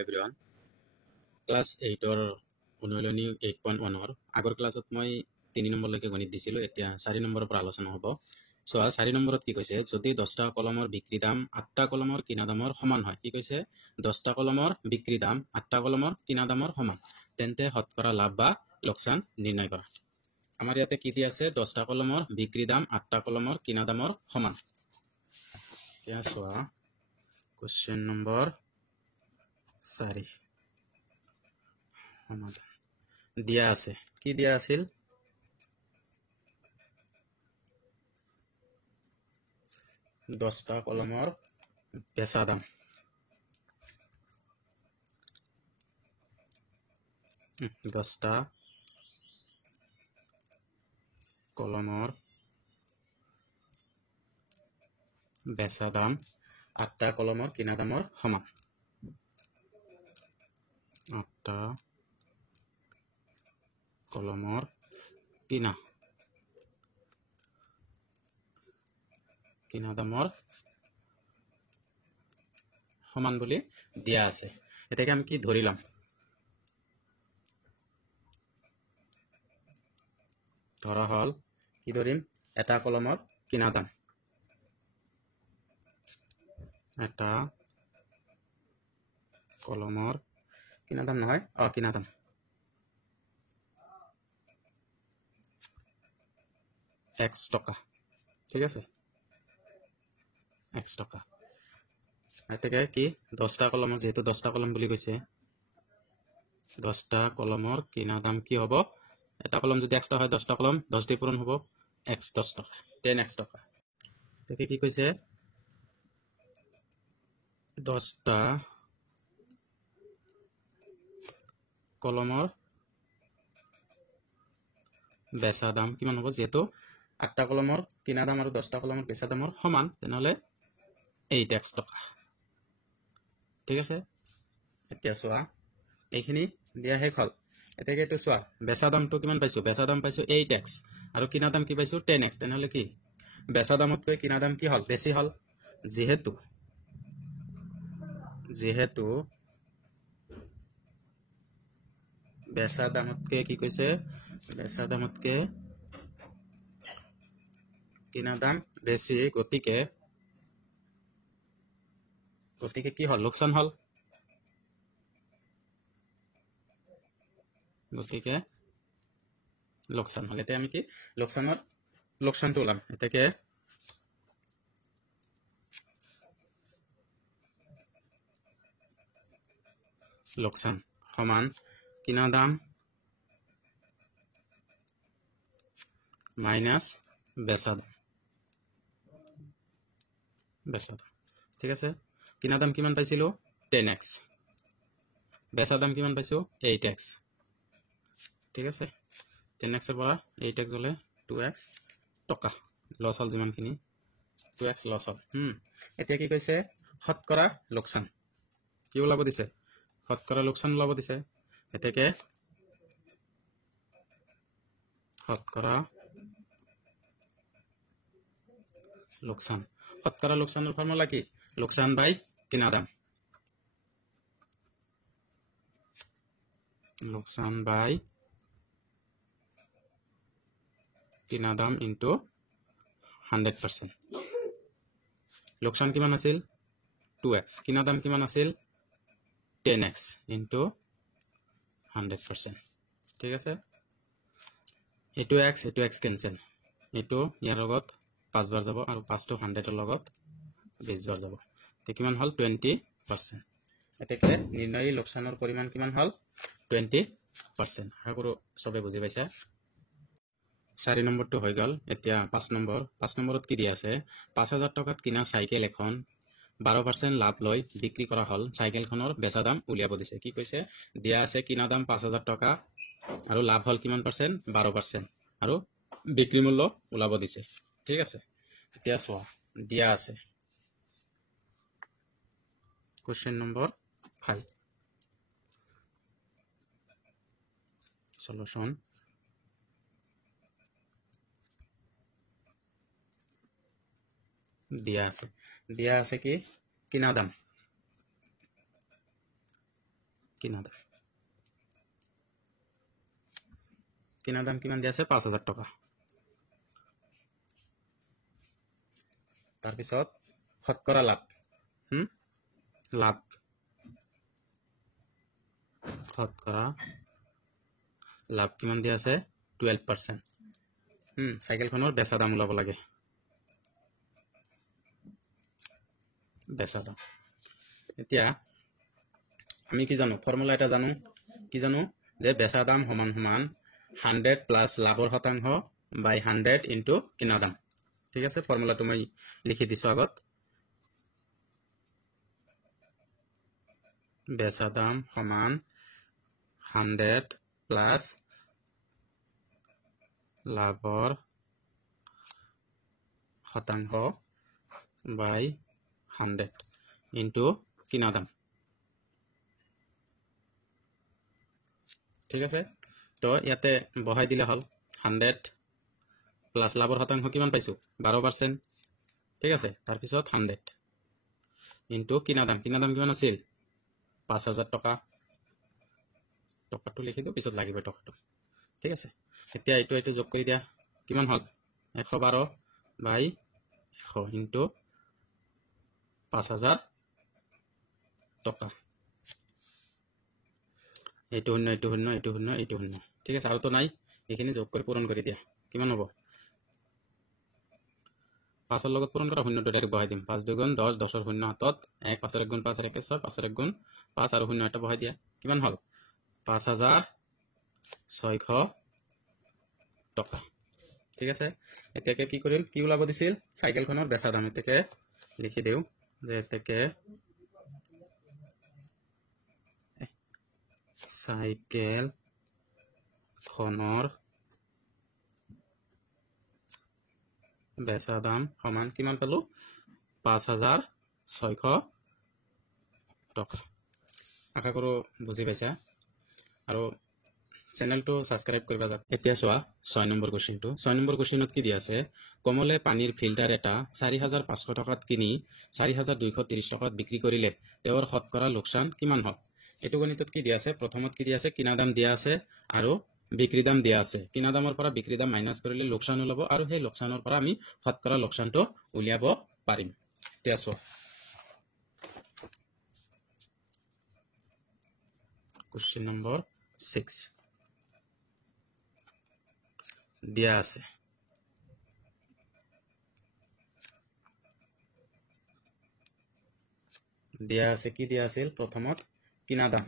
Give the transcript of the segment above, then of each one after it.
Everyone class 8 অনুশীলনী 8.1 আগৰ ক্লাছত মই 3 নম্বৰলৈকে গণিত দিছিলোঁ এতিয়া 4 নম্বৰৰ পৰা আলোচনা হ'ব সো 4 নম্বৰত কি কৈছে যদি 10টা কলমৰ বিক্ৰী দাম 8টা কলমৰ কিনা দামৰ সমান হয় কি কৈছে 10টা কলমৰ বিক্ৰী দাম 8টা কলমৰ কিনা দামৰ সমান তেন্তে শতকৰা লাভ বা লোকসান নিৰ্ণয় কৰা আমাৰ ইয়াতে কি দি আছে 10টা কলমৰ বিক্ৰী দাম 8টা কলমৰ কিনা দামৰ সমান এতিয়া চোৱা কোশ্চেন নম্বৰ 4 দিয়া আছে কি দিয়া আছিল 10টা কলমৰ বেচা দাম 10টা কলমৰ বেচা দাম 8টা কলমৰ কিনা দামৰ সমান 8টা কলমৰ কিনা দামৰ সমান বুলি দিয়া আছে এটাকে আমি কি ধৰিলাম ধৰা হল কি ধৰিম এটা কলমৰ কিনা দাম এটা কলমৰ কিনা দাম নহয় কিনা দাম x টকা ঠিক আছে x টকা এটাকে কি 10টা কলমৰ যেহেতু 10টা কলম বুলি কৈছে 10টা কলমৰ কিনা দাম কি হ'ব এটা কলম যদি 1 টকা হয় 10টা কলম 10 দি পূৰণ হ'ব x 10 টকা 10x টকা এটাকে কি কৈছে 10টা কলমৰ বেচা দাম কিমান হ'ব যেহেতু 8টা কলমৰ কিনা দাম আৰু 10টা কলমৰ বেচা দামৰ সমান তেনেহলে 8x টকা ঠিক আছে এতিয়া চোৱা এইখিনি দিয়া শেষ হল এটাকে এইটো চোৱা বেচা দামটো কিমান পাইছো বেচা দাম পাইছো 8x আৰু কিনা দাম কি পাইছো 10x তেনেহলে কি বেচা দামতকৈ কিনা দাম কি হল বেছি হল যেহেতু বেচা দামতকে কি কৈছে বেচা দামতকে কিনা দাম বেছি গতিকে কি হল লোকসান হল গতিকে লোকসান হল এতিয়া আমি কি লোকসানটো ওলাম এটাকে লোকসান সমান কিনা দাম মাইনাস বেচা দাম ঠিক আছে কিনা দাম কিমান পাইছিলো 10x বেচা দাম কিমান পাইছো 8x ঠিক আছে 10x এর পৰা 8x হলে 2x টকা লস হল যিমানখিনি 2x লস হল এতিয়া কি কৈছে শতকৰা লোকসান কি ওলাব দিছে শতকৰা লোকসান ওলাব দিছে এটাকে শতকৰা লোকসানৰ ফৰ্মুলা কি লোকসান বাই কিনা দাম লোকসান বাই কিনা দাম ইনটু 100% লোকসান কিমান আছিল 2x কিনা দাম কিমান আছিল 10x ইনটু 100% ঠিক আছে এটো x কেনসেল এটো ইয়াৰ লগত 5 বাৰ যাব আৰু 5 টো 100 এৰ লগত 20 বাৰ যাব তে কিমান হল 20% এটাকে নিৰ্ণয় লোকসানৰ পৰিমাণ কিমান হল 20% আশা কৰো সবে বুজি পাইছা 4 নম্বৰটো হৈ গল এতিয়া 5 নম্বৰত কি দিয়া আছে 5000 টকাত কিনা সাইকেল এখন 12% লাভ লৈ বিক্ৰী কৰা হল সাইকেলখনৰ বেচা দাম উলিয়াব দিছে কি কৈছে দিয়া আছে কিনা দাম 5000 টকা আৰু লাভ হল কিমান পাৰ্সেন্ট 12% আৰু বিক্ৰী মূল্য উলাব দিছে ঠিক আছে এতিয়া চোৱা দিয়া আছে কোশ্চেন নম্বৰ 5 সলিউশন দিয়া আছে কি কিনা দাম কিনা দাম কিমান দিয়া আছে 5000 টকা তাৰ পিছত শতকৰা লাভ লাভ শতকৰা লাভ কিমান দিয়া আছে 12% সাইকেলখনৰ বেচা দাম ওলাব লাগে বেচা দাম এতিয়া আমি কি জানো ফৰ্মুলা এটা জানো কি জানো যে বেচা দাম সমান সমান 100 প্লাস লাভৰ শতাংশ বাই 100 ইনটু কিনা দাম ঠিক আছে ফৰ্মুলাটো মই লিখি দিছো আগত বেচা দাম সমান 100 প্লাস লাভৰ শতাংশ বাই 100 ইনটু কিনা দাম ঠিক আছে তো ইয়াতে বহাই দিলে হল 100 প্লাস লাভৰ শতাংশ কিমান পাইছো 12% ঠিক আছে তাৰ পিছত 100 ইনটু কিনা দাম কিমান আছিল 5000 টকা টকাটো লিখি দিও পিছত লাগিব টকাটো ঠিক আছে এতিয়া এইটো যোগ কৰি দিয়া কিমান হল 112 বাই 100 ইনটু 5000 টকা এইটো শূন্য ঠিক আছে আৰু তো নাই এইখিনি যোগ কৰি পূৰণ কৰি দিয়া কিমান হ'ব 5 ৰ লগত পূৰণ কৰা শূন্যটো ডাইৰেক্ট বহাই দিম 5 2 গুণ 10 10 ৰ শূন্য হাতত 1 5 ৰ গুণ 5 ৰ 1 6 5 ৰ গুণ 5 আৰু শূন্য এটা বহাই দিয়া কিমান হল 5600 টকা ঠিক আছে এতেকে কি কৰিম কি ওলাব দিছিল সাইকেলখনৰ বেচা দাম এতেকে লিখি দেউ যে এতেকে সাইকেল খনৰ বেচা দাম সমান কিমান পালো 5600 টকা আশা কৰো বুজি পাইছা আৰু চেনেলটো সাবস্ক্ৰাইব কৰিবা এতিয়া চোৱা 6 নম্বৰ কোৱেশ্চনটো 6 নম্বৰ কোৱেশ্চনত কি দিয়া আছে কমলে পানীৰ ফিল্টাৰ এটা 4500 টকাত কিনি 4230 টকাত বিক্ৰী কৰিলে তেওঁৰ শতকৰা লোকসান কিমান হয় এটো গণিতত কি দিয়া আছে প্ৰথমত কি দিয়া আছে কিনা দাম দিয়া আছে আৰু বিক্ৰী দাম দিয়া আছে কিনা দামৰ পৰা বিক্ৰী দাম মাইনাস কৰিলে লোকসান ওলাব আৰু সেই লোকসানৰ পৰা আমি শতকৰা লোকসানটো উলিয়াব পাৰিম তেছো কোৱেশ্চন নম্বৰ 6 দিয়া আছে কি দিয়া আছিল প্ৰথমত কিনা দাম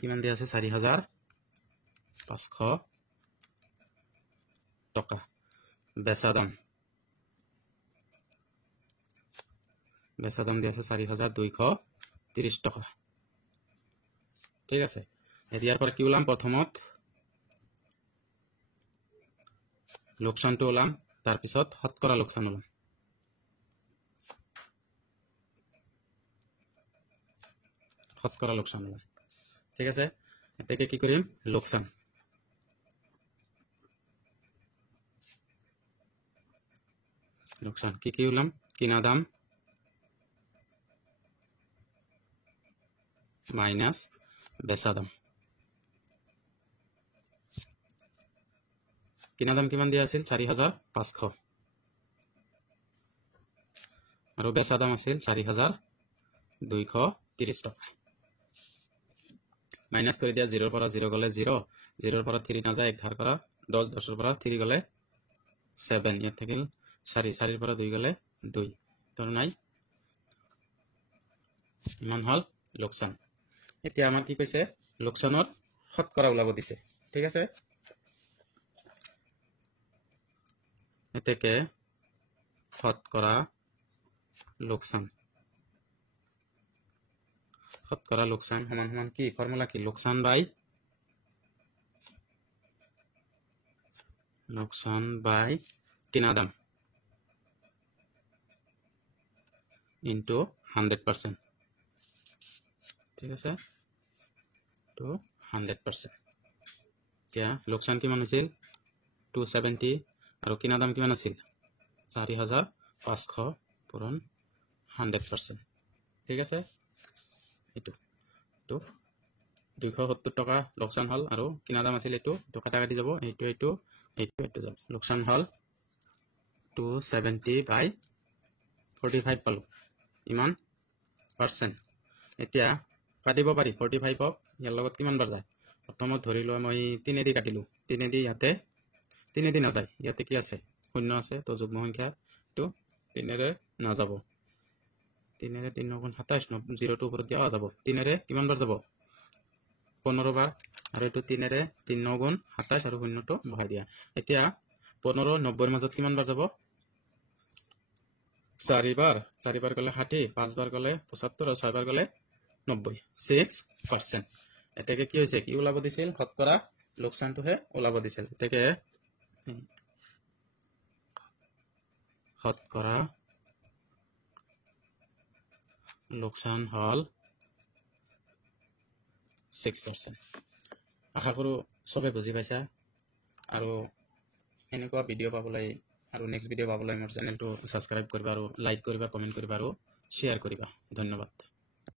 কিমান দিয়া আছে 4500 টকা বেচা দাম দিয়া আছে 4230 টকা ঠিক আছে এতিয়াৰ পৰা কি ওলাম প্ৰথমত লোকসানটো ওলাম তাৰ পিছত শতকৰা লোকসান ওলাম ঠিক আছে এটাকে কি কৰিম লোকসান কি ওলাম কিনা দাম মাইনাস বেচা দাম কিনা দাম কিমান দিয়া আছিল 4500 আৰু বেচা দাম আছিল 4230 টকা মাইনাস কৰি দিয়া 0 ৰ পৰা 0 গলে 0 0 ৰ পৰা 3 না যায় এক ধাৰ কৰা 10 10 ৰ পৰা 3 গলে 7 ইয়াত থাকিল 4 4 ৰ পৰা 2 গলে 2 তোৰ নাই ইমান হল লোকসান এতিয়া আমাৰ কি কৈছে লোকসানৰ শতকৰা ওলাব দিছে ঠিক আছে এতেকে শতকৰা লোকসান সমান সমান কি ফৰ্মুলা কি লোকসান বাই কিনা দাম ইনটু 100% ঠিক আছে তো 100% এতিয়া লোকসান কিমান আছিল 270 আৰু কিনা দাম কিমান আছিল 4500 পূৰণ 100%, ঠিক আছে। এইটো 270 টকা লোকচান হ'ল আৰু কিনা দাম আছিল এইটো কাটা কাটি যাব, এইটো যাব, লোকচান হ'ল 270/45 পালোঁ, ইমান পাৰ্চেণ্ট। এতিয়া কাটিব পাৰি 45ক ইয়াৰ লগত কিমান বাৰ যায়, প্ৰথমত ধৰি লোৱা মই 3 দি কাটিলোঁ, 3 দি ইয়াতে 3 দি নাযায়, ইয়াতে কি আছে 0 আছে, তো যুগ্ম সংখ্যা এইটো 3ৰে নাযাব, 3ৰে 3 গুণ 27, 0টো ওপৰত দিয়া যাব, 3ৰে কিমান বাৰ যাব 15 বাৰ, আৰু এইটো 3ৰে 3 গুণ 27 আৰু 0টো বহাই দিয়া। এতিয়া 15 90ৰ মাজত কিমান বাৰ যাব 4 বাৰ, 4 বাৰ গ'লে 60, 5 বাৰ গ'লে 75 আৰু 6 বাৰ গ'লে 90, 6%। এতেকে কি হৈছে, কি ওলাব দিছিল, শতকৰা লোকচানটোহে ওলাব দিছিল। এতেকে শতকৰা লোকচান হল 6%। আশা কৰোঁ চবে বুজি পাইছা, আৰু এনেকুৱা ভিডিঅ' পাবলৈ আৰু নেক্সট ভিডিঅ' পাবলৈ মোৰ চেনেলটো ছাবস্ক্ৰাইব কৰিবা, আৰু লাইক কৰিবা, কমেণ্ট কৰিবা, আৰু শ্বেয়াৰ কৰিবা। ধন্যবাদ।